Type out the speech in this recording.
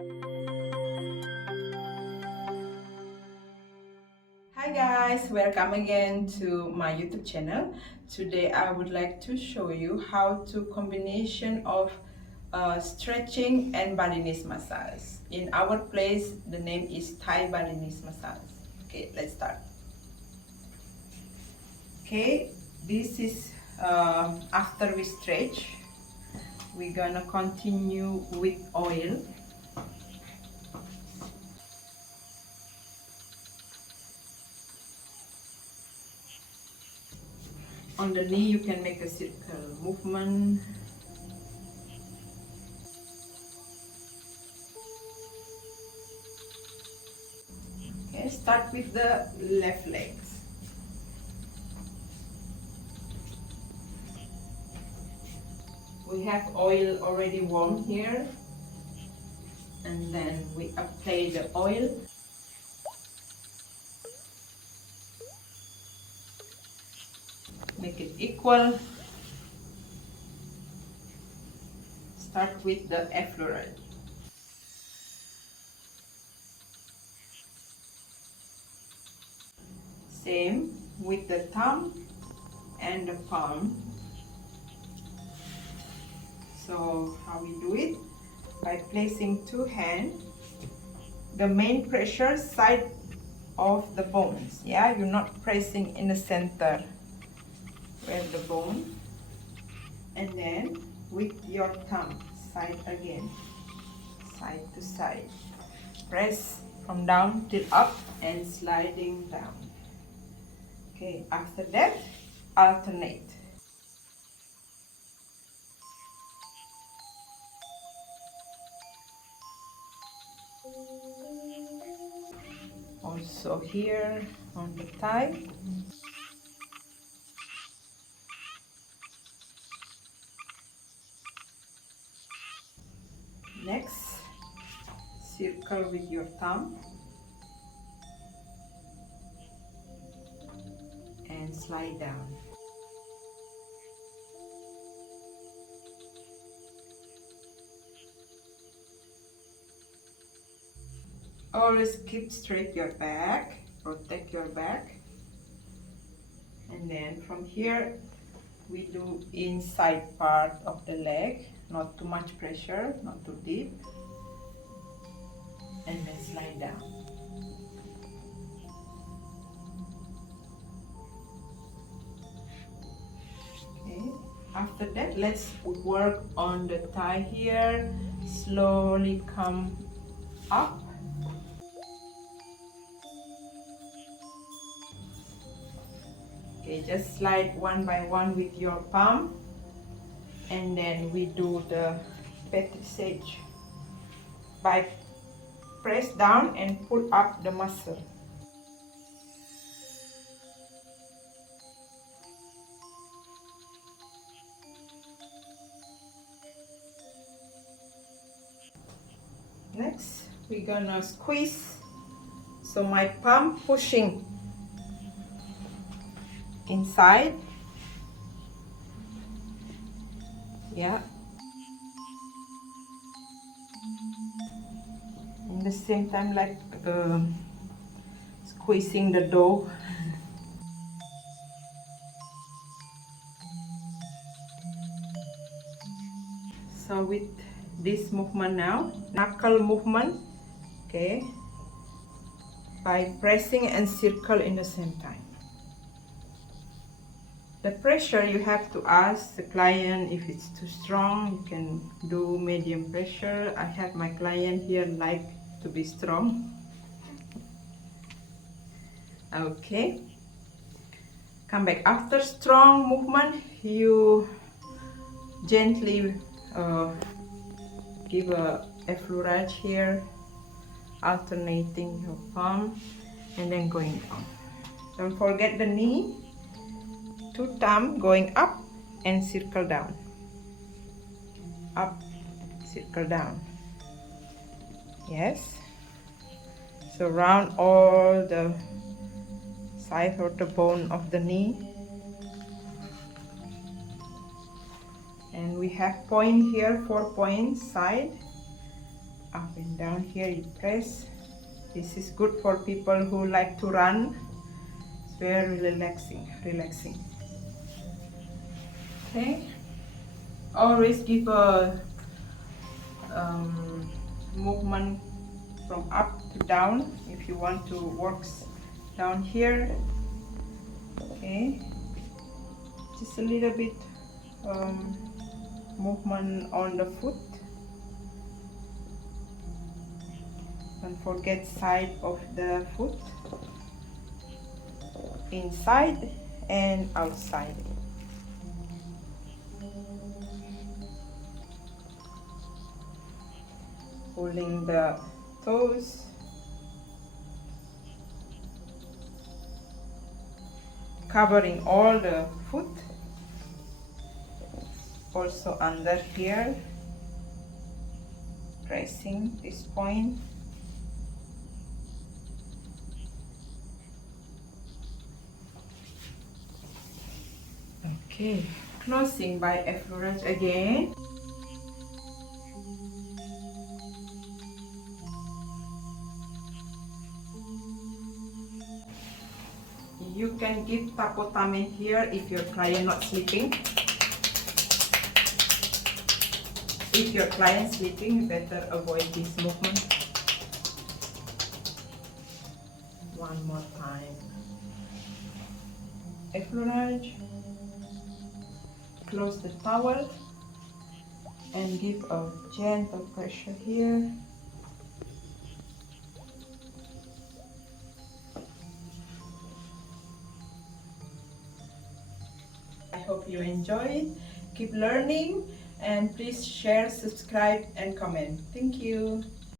Hi guys, welcome again to my YouTube channel. Today I would like to show you how to combination of stretching and Balinese massage. In our place, the name is Thai-Balinese massage. Okay, let's start. Okay, this is after we stretch, we're gonna continue with oil. On the knee, you can make a circle movement. Okay, start with the left legs. We have oil already warm here, and then we apply the oil. Make it equal. Start with the effleurage. Same with the thumb and the palm. So how we do it? By placing two hands, the main pressure side of the bones. Yeah, you're not pressing in the center where the bone. And then with your thumb, side again, side to side. Press from down till up and sliding down. Okay, after that, alternate. Also here on the thigh. Next, circle with your thumb and slide down. Always keep straight your back, protect your back. And then from here, we do inside part of the leg, not too much pressure, not too deep. And then slide down. Okay. After that, let's work on the thigh here. Slowly come up. Okay, just slide one by one with your palm, and then we do the petrissage by press down and pull up the muscle. Next, we're gonna squeeze. So my palm pushing inside. Yeah. In the same time, like squeezing the dough. So with this movement now, knuckle movement, okay, by pressing and circle in the same time. The pressure, you have to ask the client. If it's too strong, you can do medium pressure. I have my client here like to be strong. Okay, come back. After strong movement, you gently give a effleurage here, alternating your palm and then going down. Don't forget the knee. Two thumb going up and circle down. Up, circle down. Yes. So round all the side of the bone of the knee. And we have point here, 4 points side. Up and down here you press. This is good for people who like to run. It's very relaxing. Okay. Always give a movement from up to down if you want to work down here. Okay. Just a little bit movement on the foot. Don't forget side of the foot, inside and outside. Pulling the toes, covering all the foot, also under here, pressing this point. Okay, closing by effleurage again. You can give tapotamen here if your client not sleeping. If your client sleeping, you better avoid this movement. One more time. Effleurage. Close the towel and give a gentle pressure here. I hope you enjoy it. Keep learning and please share, subscribe and comment. Thank you.